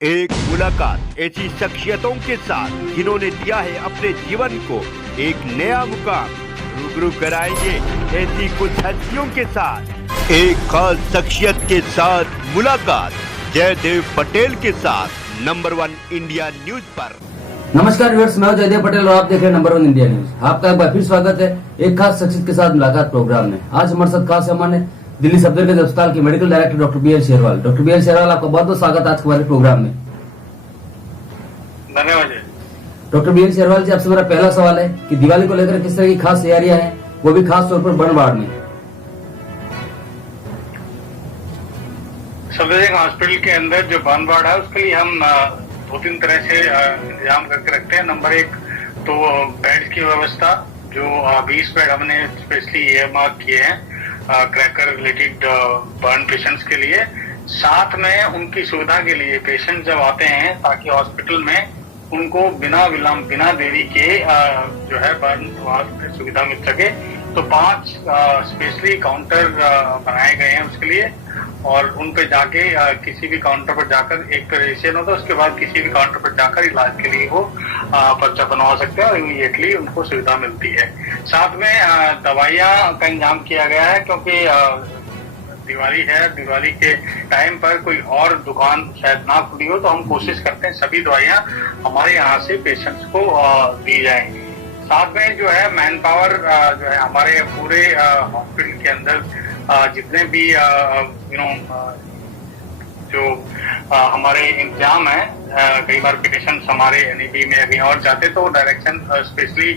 एक मुलाकात ऐसी शख्सियतों के साथ जिन्होंने दिया है अपने जीवन को एक नया मुकाम। रूबरू कराएंगे ऐसी कुछ हस्तियों के साथ एक खास शख्सियत के साथ मुलाकात जयदेव पटेल के साथ नंबर 1 इंडिया न्यूज पर। नमस्कार व्यूअर्स, मैं जयदेव पटेल और आप देख रहे हैं नंबर 1 इंडिया न्यूज। आपका एक बार फिर स्वागत है एक खास शख्सियत के साथ मुलाकात प्रोग्राम में। आज हमारे साथ खास मेहमान है दिल्ली सफदरजंग अस्पताल के medical director doctor B L Sherwal. Doctor B L Sherwal, आपका बहुत बहुत स्वागत आज के हमारे प्रोग्राम में। धन्यवाद। डॉक्टर बी एल शेरवाल जी, आपसे मेरा पहला सवाल है कि दिवाली को लेकर किस तरह की खास तैयारियां हैं, वो भी खास तौर पर बर्न वार्ड में। सफदरजंग हॉस्पिटल के अंदर जो बर्न वार्ड है उसके लिए हम 2-3 तरह से इंतजाम करके रखते हैं। नंबर 1 तो बेड की व्यवस्था, जो 20 बेड हमने स्पेशली मार्क किए हैं क्रैकर रिलेटेड बर्न पेशेंट्स के लिए। साथ में उनकी सुविधा के लिए पेशेंट जब आते हैं ताकि हॉस्पिटल में उनको बिना विलंब बिना देरी के जो है बर्न वार्ड में सुविधा मिल सके, तो 5 स्पेशली काउंटर बनाए गए हैं उसके लिए। और उन पे जाके किसी भी काउंटर पर जाकर एक तो रजिस्ट्रेशन होता है, उसके बाद किसी भी काउंटर पर जाकर इलाज के लिए वो पर्चा बनवा सकते हैं और इमीडिएटली उनको सुविधा मिलती है। साथ में दवाइयाँ का इंतजाम किया गया है, क्योंकि दिवाली है, दिवाली के टाइम पर कोई और दुकान शायद ना खुली हो, तो हम कोशिश करते हैं सभी दवाइयाँ हमारे यहाँ से पेशेंट्स को दी जाएं। साथ में जो है मैन पावर जो है हमारे पूरे हॉस्पिटल के अंदर जितने भी जो हमारे इंतजाम है, कई बार पेशेंट्स हमारे एनईबी में कहीं और जाते तो डायरेक्शन स्पेशली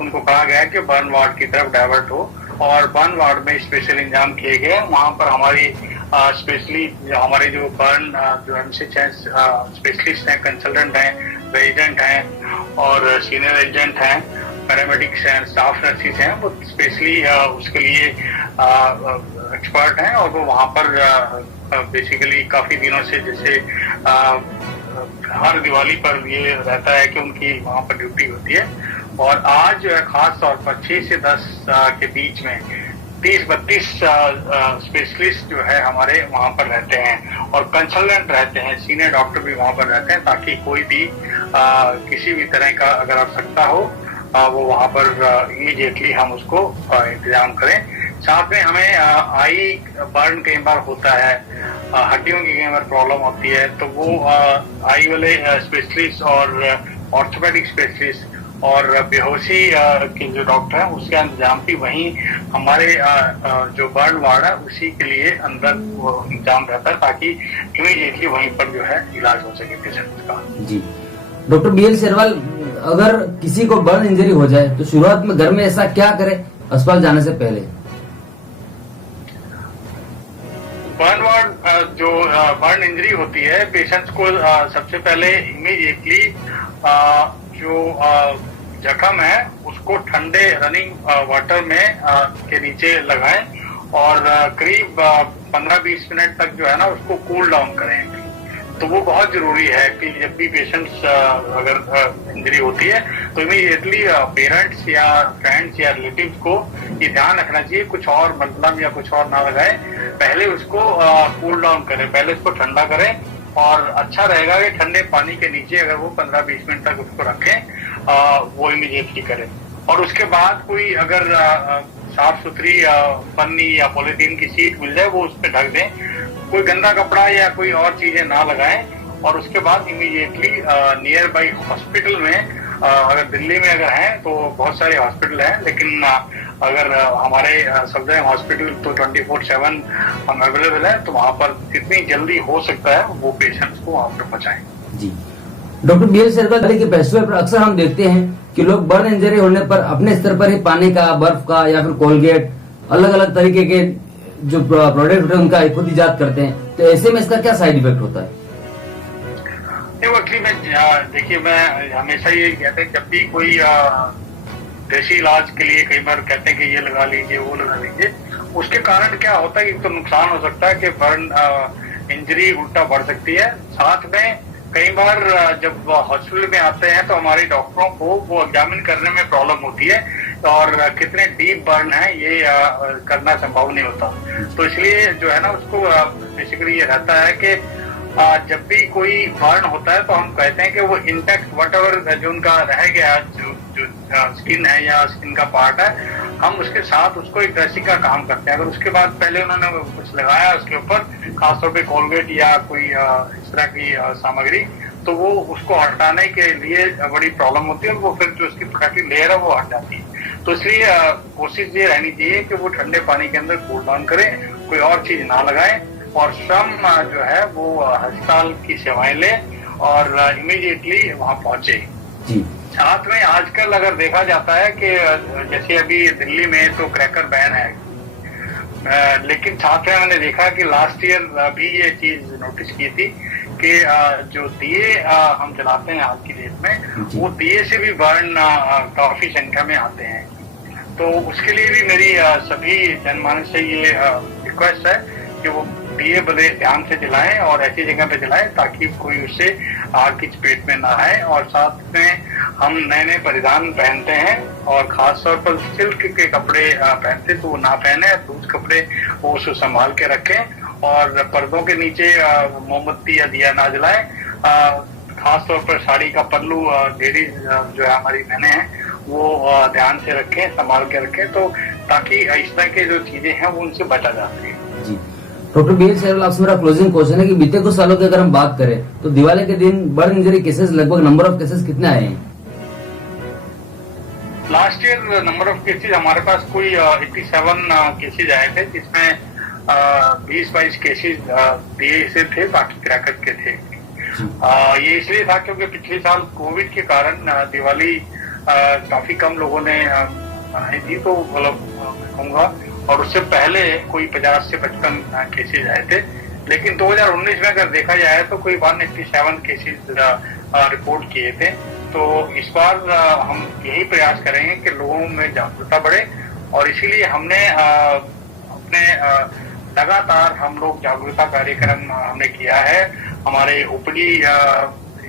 उनको कहा गया है कि बर्न वार्ड की तरफ डाइवर्ट हो, और बर्न वार्ड में स्पेशल इंतजाम किए गए। वहां पर हमारी स्पेशली हमारे जो बर्न जो एमसीएच हैं, स्पेशलिस्ट हैं, कंसल्टेंट हैं, रेजिडेंट हैं और सीनियर रेजिडेंट हैं, पैरामेडिक्स हैं, स्टाफ नर्सिस हैं, वो स्पेशली उसके लिए एक्सपर्ट हैं और वो वहाँ पर बेसिकली काफी दिनों से जैसे हर दिवाली पर ये रहता है कि उनकी वहाँ पर ड्यूटी होती है। और आज जो है खास तौर पर 6 से 10 के बीच में 30-32 स्पेशलिस्ट जो है हमारे वहाँ पर रहते हैं और कंसल्टेंट रहते हैं, सीनियर डॉक्टर भी वहाँ पर रहते हैं, ताकि कोई भी किसी भी तरह का अगर आवश्यकता हो वो वहाँ पर इमीडिएटली हम उसको इंतजाम करें। साथ में हमें आई बर्न कई बार होता है, हड्डियों की कई बार प्रॉब्लम होती है, तो वो आई वाले स्पेशलिस्ट और ऑर्थोपेडिक स्पेशलिस्ट और बेहोशी के जो डॉक्टर हैं उसका इंतजाम भी वहीं हमारे जो बर्न वार्ड है उसी के लिए अंदर वो इंतजाम रहता है, ताकि इमीडिएटली वहीं पर जो है इलाज हो सके पेशेंट का। जी डॉक्टर बी एल शेरवाल, अगर किसी को बर्न इंजरी हो जाए तो शुरुआत में घर में ऐसा क्या करे अस्पताल जाने से पहले? बर्न वार्ड जो बर्न इंजरी होती है पेशेंट्स को सबसे पहले इमीडिएटली जो जख्म है उसको ठंडे रनिंग वाटर में के नीचे लगाएं और करीब 15-20 मिनट तक जो है ना उसको कूल डाउन करें। तो वो बहुत जरूरी है कि जब भी पेशेंट्स अगर इंजरी होती है तो इमीडिएटली पेरेंट्स या फ्रेंड्स या रिलेटिव्स को ये ध्यान रखना चाहिए कुछ और मतलब या कुछ और ना लगाए, पहले उसको कूल डाउन करें, पहले उसको ठंडा करें। और अच्छा रहेगा कि ठंडे पानी के नीचे अगर वो 15-20 मिनट तक उसको रखें, वो इमीडिएटली करें। और उसके बाद कोई अगर साफ सुथरी पन्नी या पॉलीथीन की शीट मिल जाए वो उस पर ढक दें, कोई गंदा कपड़ा या कोई और चीजें ना लगाएं। और उसके बाद इमीडिएटली नियर बाई हॉस्पिटल में, अगर दिल्ली में अगर हैं तो बहुत सारे हॉस्पिटल हैं, लेकिन अगर हमारे सफदरजंग हॉस्पिटल तो 24/7 हम अवेलेबल है, तो वहाँ पर जितनी जल्दी हो सकता है वो पेशेंट्स को वहाँ पर पहुँचाएं। जी डॉक्टर बी एल शेरवाल, के फेस्टिवल पर अक्सर हम देखते हैं कि लोग बर्न इंजरी होने पर अपने स्तर पर ही पानी का, बर्फ का या फिर कोलगेट, अलग अलग तरीके के जो प्रोडक्ट होते हैं उनका खुद इजाद करते हैं, तो ऐसे में इसका क्या साइड इफेक्ट होता है? एक्चुअली देखिए मैं हमेशा ये कहते हैं जब भी कोई देसी इलाज के लिए कई बार कहते हैं कि ये लगा लीजिए वो लगा लीजिए, उसके कारण क्या होता है कि तो नुकसान हो सकता है कि बर्न इंजरी उल्टा बढ़ सकती है। साथ में कई बार जब हॉस्पिटल में आते हैं तो हमारे डॉक्टरों को वो एग्जामिन करने में प्रॉब्लम होती है और कितने डीप बर्न है ये करना संभव नहीं होता। तो इसलिए जो है ना उसको बेसिकली ये रहता है कि जब भी कोई बर्न होता है तो हम कहते हैं कि वो इंटैक्ट वटएवर जो उनका रह गया जो स्किन है या स्किन का पार्ट है, हम उसके साथ उसको एक ड्रेसिंग का काम करते हैं। अगर उसके बाद पहले उन्होंने कुछ लगाया उसके ऊपर, खासतौर पे कोलगेट या कोई इस तरह की सामग्री, तो वो उसको हटाने के लिए बड़ी प्रॉब्लम होती है और वो फिर जो उसकी प्रोटेक्टिव लेयर है वो हट जाती है। तो इसलिए कोशिश ये रहनी चाहिए कि वो ठंडे पानी के अंदर कूल डाउन करें, कोई और चीज ना लगाएं और स्वयं जो है वो अस्पताल की सेवाएं ले और इमीडिएटली वहां पहुंचे। साथ में आजकल अगर देखा जाता है कि जैसे अभी दिल्ली में तो क्रैकर बैन है, लेकिन साथ में मैंने देखा कि लास्ट ईयर भी ये चीज नोटिस की थी कि जो दिए हम जलाते हैं आज की डेट में, वो दिए से भी बर्न काफी संख्या में आते हैं। तो उसके लिए भी मेरी सभी जनमानस से ये रिक्वेस्ट है कि वो दिए बड़े ध्यान से जलाएं और ऐसी जगह पे जलाएं ताकि कोई उससे आग की चपेट में ना आए। और साथ में हम नए नए परिधान पहनते हैं और खास तौर पर सिल्क के कपड़े पहनते तो वो ना पहने, लूज कपड़े वो उसको संभाल के रखें और पर्दों के नीचे मोमबत्ती या दिया ना जलाएं। खास तौर पर साड़ी का पल्लू लेडीज जो है हमारी बहनें हैं वो ध्यान से रखें, संभाल के रखें, तो ताकि इस तरह के जो चीजें हैं वो उनसे बचा जा सके। जी डॉक्टर BL सहगल, आपसे मेरा क्लोजिंग क्वेश्चन है कि बीते कुछ सालों की अगर हम बात करें तो दिवाली के दिन बर्न इंजरी केसेस लगभग नंबर ऑफ केसेस कितने आए हैं? Last year number of cases हमारे पास कोई 87 केसेस आए थे, जिसमें 20-22 केसेस दिए से थे, बाकी क्रैकर के थे। ये इसलिए था क्योंकि पिछले साल कोविड के कारण दिवाली काफी कम लोगों ने मनाई थी, तो मतलब कहूँगा, और उससे पहले कोई 50 से 55 केसेस आए थे। लेकिन 2019 में अगर देखा जाए तो कोई 187 केसेस रिपोर्ट किए थे। तो इस बार हम यही प्रयास करेंगे कि लोगों में जागरूकता बढ़े और इसीलिए हमने अपने लगातार हम लोग जागरूकता कार्यक्रम हमने किया है हमारे ओपीडी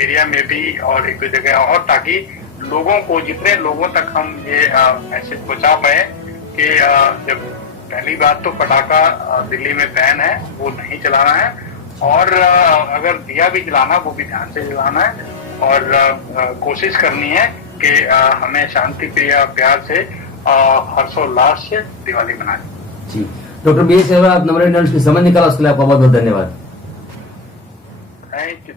एरिया में भी और एक दो जगह और, ताकि लोगों को, जितने लोगों तक हम ये मैसेज पहुंचा पाए कि जब पहली बात तो पटाखा दिल्ली में बैन है, वो नहीं चलाना है, और अगर दिया भी जलाना वो भी ध्यान से जलाना है और कोशिश करनी है कि हमें शांति प्रिय प्यार से हर्षोल्लास से दिवाली मनानी। जी डॉक्टर BL सहगल, आप नंबर की समय निकाला उसके लिए आपका बहुत बहुत धन्यवाद। Thank you.